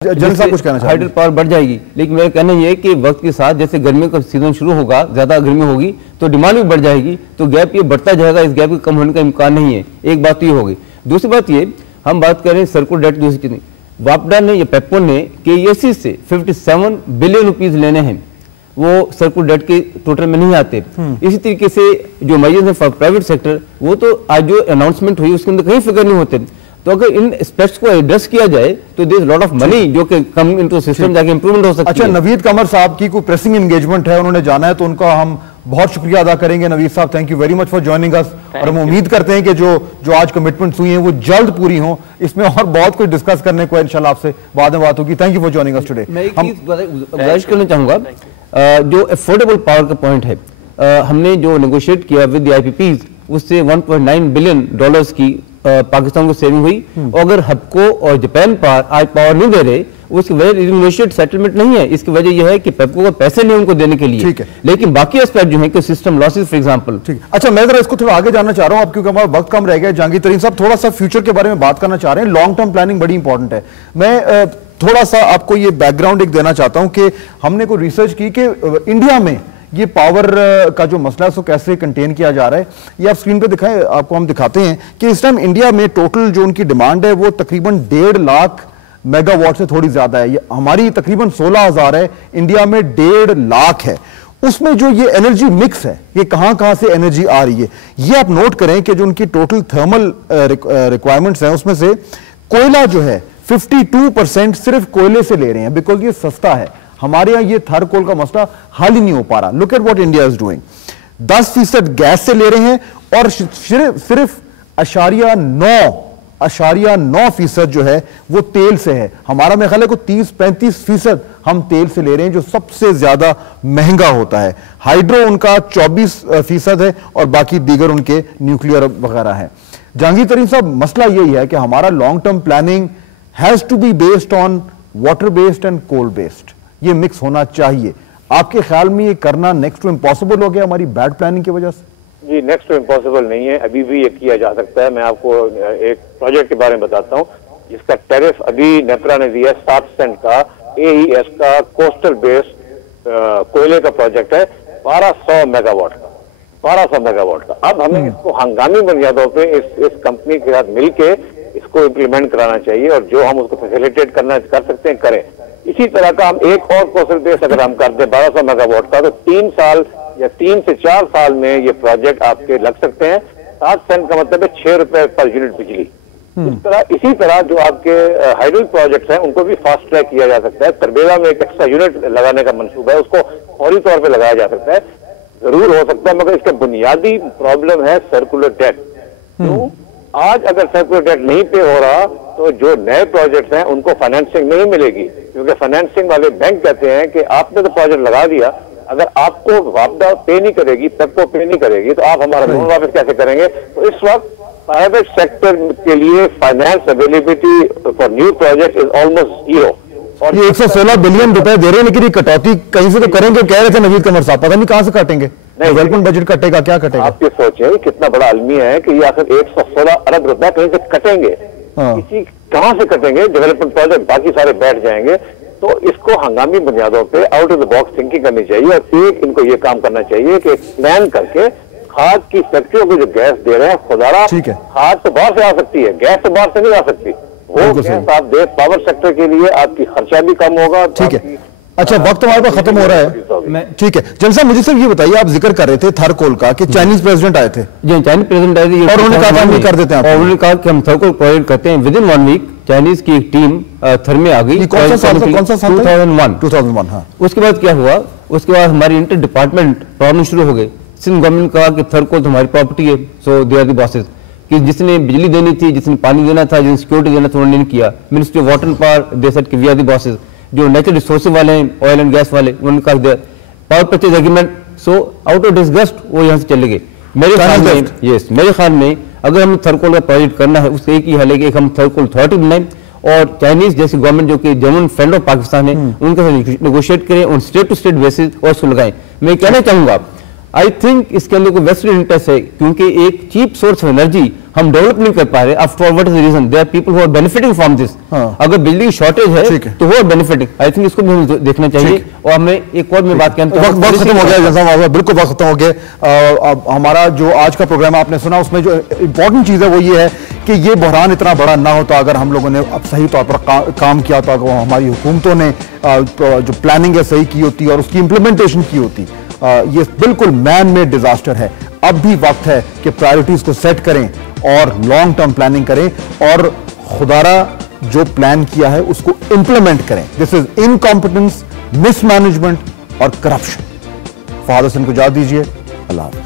कुछ कहना चाहिए? हाइड्रो पावर बढ़ जाएगी, लेकिन मेरा कहना यह है कि वक्त के साथ जैसे गर्मियों का सीजन शुरू होगा, ज्यादा गर्मी होगी तो डिमांड भी बढ़ जाएगी, तो गैप ये बढ़ता जाएगा, इस गैप के कम होने का इम्कान नहीं है। एक बात तो ये होगी। दूसरी बात ये, हम बात करें सर्कुलर डेट, दूसरी चीज वापडा ने या पेप्को ने केईएससी से 57 बिलियन रुपीज लेने हैं, वो सर्कुलर डेट के टोटल में नहीं आते। इसी तरीके से जो मेजर्स है फॉर प्राइवेट सेक्टर, वो तो आज जो अनाउंसमेंट हुई उसके अंदर कहीं फिगर नहीं होते। तो अगर इन एस्पेक्ट्स को एड्रेस किया जाए तो there is lot of money जो कि कम इनटू सिस्टम जाके इंप्रूवमेंट हो सकती है। अच्छा, नवीद कमर साहब की कोई प्रेसिंग एंगेजमेंट है, उन्होंने जाना है, तो उनका हम बहुत शुक्रिया अदा करेंगे। नवीद साहब, thank you very much for joining us, और हम उम्मीद करते हैं कि जो आज कमिटमेंट्स हुई हैं वो जल्द पूरी हों। इसमें और बहुत कुछ डिस्कस करने को इंशाल्लाह आपसे बाद में बात होगी। Thank you for joining us today. मैं एक चीज गुजारिश करना चाहूंगा, जो अफोर्डेबल पावर का पॉइंट है, हमने जो नेगोशिएट किया विद आईपीपीज, उससे $1.9 बिलियन की पाकिस्तान को सेविंग हुई। और अगर हबको और जापान आज पावर नहीं दे रहे, उसकी वजह रिनेगोशिएट सेटलमेंट नहीं है, इसकी वजह यह है कि पेप्को को पैसे नहीं उनको देने के लिए। ठीक है, लेकिन बाकी एस्पेक्ट जो है कि सिस्टम लॉसेस फॉर एग्जांपल। ठीक है। अच्छा, मैं जरा इसको थोड़ा आगे जानना चाह रहा हूं, अब क्योंकि हमारा वक्त कम रह गया। जहांगीर तरीन साहब, थोड़ा सा फ्यूचर के बारे में बात करना चाह रहे हैं। लॉन्ग टर्म प्लानिंग बड़ी इंपॉर्टेंट है। मैं थोड़ा सा आपको ये बैकग्राउंड एक देना चाहता हूं कि हमने कोई रिसर्च की कि इंडिया में ये पावर का जो मसला है उसको कैसे कंटेन किया जा रहा है। ये आप स्क्रीन पे दिखाएं, आपको हम दिखाते हैं कि इस टाइम इंडिया में टोटल जो उनकी डिमांड है वो तकरीबन 1.5 लाख मेगावाट से थोड़ी ज्यादा है। हमारी तकरीबन 16,000 है, इंडिया में 1.5 लाख है। उसमें जो ये एनर्जी मिक्स है, ये कहां से एनर्जी आ रही है, ये आप नोट करें कि जो उनकी टोटल थर्मल रिक्वायरमेंट्स हैं उसमें से कोयला जो है 52% सिर्फ कोयले से ले रहे हैं, बिकॉज ये सस्ता है। हमारे यहाँ ये थर कोल का मसला हल ही नहीं हो पा रहा। Look at what India is doing. 10% gas से ले रहे हैं और सिर्फ 0.9% जो है वो तेल से है। हमारा मेरे ख्याल है को 30-35% हम तेल से ले रहे हैं, जो सबसे ज्यादा महंगा होता है। हाइड्रो उनका 24% है और बाकी दीगर उनके न्यूक्लियर वगैरह है। जहांगीर तरीन साहब, मसला यही है कि हमारा long term planning has to be based on water based and coal based. ये मिक्स होना चाहिए। आपके ख्याल में ये करना नेक्स्ट टू इम्पॉसिबल हो गया हमारी बैड प्लानिंग की वजह से? जी, नेक्स्ट टू इम्पॉसिबल नहीं है, अभी भी ये किया जा सकता है। मैं आपको एक प्रोजेक्ट के बारे में बताता हूँ जिसका टैरिफ अभी नेपरा ने दिया 7 सेंट का, AES का कोस्टल बेस्ड कोयले का प्रोजेक्ट है, 1200 मेगावाट का, 1200 मेगावाट का। अब हमें इसको हंगामी बुनियादों पे इस कंपनी के साथ मिलके इसको इम्प्लीमेंट कराना चाहिए, और जो हम उसको फैसिलिटेट कर सकते हैं करें। इसी तरह का हम एक और कोस्टल बेस अगर हम कर दें 1200 मेगावाट का, तो 3 साल या 3 से 4 साल में ये प्रोजेक्ट आपके लग सकते हैं। 7 सेंट का मतलब है 6 रुपए पर यूनिट बिजली। इसी तरह जो आपके हाइडल प्रोजेक्ट्स हैं उनको भी फास्ट ट्रैक किया जा सकता है। तरबेला में एक एक्स्ट्रा यूनिट लगाने का मंसूबा है, उसको फौरी तौर पर लगाया जा सकता है। जरूर हो सकता है, मगर इसका बुनियादी प्रॉब्लम है सर्कुलर डेट। तो आज अगर सर्कुलर डेट नहीं पे हो रहा तो जो नए प्रोजेक्ट्स हैं उनको फाइनेंसिंग नहीं मिलेगी, क्योंकि फाइनेंसिंग वाले बैंक कहते हैं कि आपने तो प्रोजेक्ट लगा दिया, अगर आपको वापदा पे नहीं करेगी, पेप्को पे नहीं करेगी, तो आप हमारा लोन वापस कैसे करेंगे? तो इस वक्त प्राइवेट सेक्टर के लिए finance availability for new project is almost zero. और ये 116 बिलियन रुपए दे रहे हैं, लेकिन ये कटौती कहीं से तो करेंगे, कह रहे थे नवीद कमर साहब, पता नहीं कहां से काटेंगे। डेवलपमेंट बजट कटेगा, क्या कटेगा? आप ये सोचें कितना बड़ा अलमिया है कि ये आखिर 116 अरब रुपए कहीं से कटेंगे। किसी कहां से कटेंगे? डेवलपमेंट प्रोजेक्ट बाकी सारे बैठ जाएंगे। तो इसको हंगामी बुनियादों पे out of the box thinking करनी चाहिए, और एक इनको ये काम करना चाहिए कि प्लान करके खाद की फैक्ट्रियों को जो गैस दे रहे हैं, खुदारा खाद तो बाहर से आ सकती है, गैस तो बाहर से नहीं आ सकती, वो गैस आप दे पावर सेक्टर के लिए, आपकी खर्चा भी कम होगा। ठीक है। अच्छा, वक्त हमारे पास खत्म हो रहा है। ठीक है जन साहब, मुझे सिर्फ ये बताइए, आप जिक्र कर रहे थे थरकोल का कि चाइनीज प्रेसिडेंट आए थे। जी, चाइनीज प्रेसिडेंट आए थे और उन्होंने कहा हम कर देते हैं, और उन्होंने कहा कि हम थरकोल प्रोवाइड करते हैं। विद इन 1 वीक चाइनीज की एक टीम थर में आ गई। कौन सा साल? 2001। हाँ। उसके बाद क्या हुआ? उसके बाद हमारी इंटर डिपार्टमेंट प्रॉब्लम शुरू हो गए। सिंध गवर्नमेंट कहा कि थरकोल तो हमारी प्रॉपर्टी है, सो दे आर द बॉसेस, कि जिसने बिजली देनी थी, जिसने पानी देना था, जिसने सिक्योरिटी देना था, उन्होंने नहीं किया। Ministry of water and power they said कि वी आर द बॉसेस। जो नेचुरल रिसोर्सेज वाले हैं, ऑयल एंड गैस वाले, उन्होंने कहा power purchase agreement, so out of disgust वो यहाँ से चले गए। मेरे ख्याल में अगर हम थरकोल का प्रोजेक्ट करना है, उससे एक ही हल है कि हम थरकोल अथॉरिटी बनाएं, और चाइनीज जैसी गवर्नमेंट जो कि जेन्युइन फ्रेंड ऑफ पाकिस्तान है, उनके साथ नेगोशिएट करें on state to state basis और उसको लगाएं। मैं कहना चाहूंगा, आई थिंक इसके अंदर कोई वेस्टेड इंटरेस्ट है, क्योंकि एक चीप सोर्स ऑफ एनर्जी हम डेवलप नहीं कर पा रहे। After what is the reason? There are people who are benefiting from this. अगर बिल्डिंग शॉर्टेज है तो वो आर बेनिफिटिंग। आई थिंक इसको भी हमें देखना चाहिए। और हमें एक और में बात करते हैं, वक्त खत्म हो गया, बिल्कुल वक्त खत्म हो गया। हमारा जो आज का प्रोग्राम आपने सुना, उसमें जो इंपॉर्टेंट चीज है वो ये है कि ये बहरान इतना बड़ा ना होता अगर हम लोगों ने अब सही तौर पर काम किया होता, अगर हमारी हुकूमतों ने जो प्लानिंग है सही की होती और उसकी इंप्लीमेंटेशन की होती। ये बिल्कुल मैन मेड डिजास्टर है। अब भी वक्त है कि प्रायोरिटीज को सेट करें और लॉन्ग टर्म प्लानिंग करें और खुदारा जो प्लान किया है उसको इंप्लीमेंट करें। दिस इज इनकॉम्पिटेंस, मिसमैनेजमेंट और करप्शन। फहद हसन को इजाजत दीजिए। अल्लाह हाफ़िज़।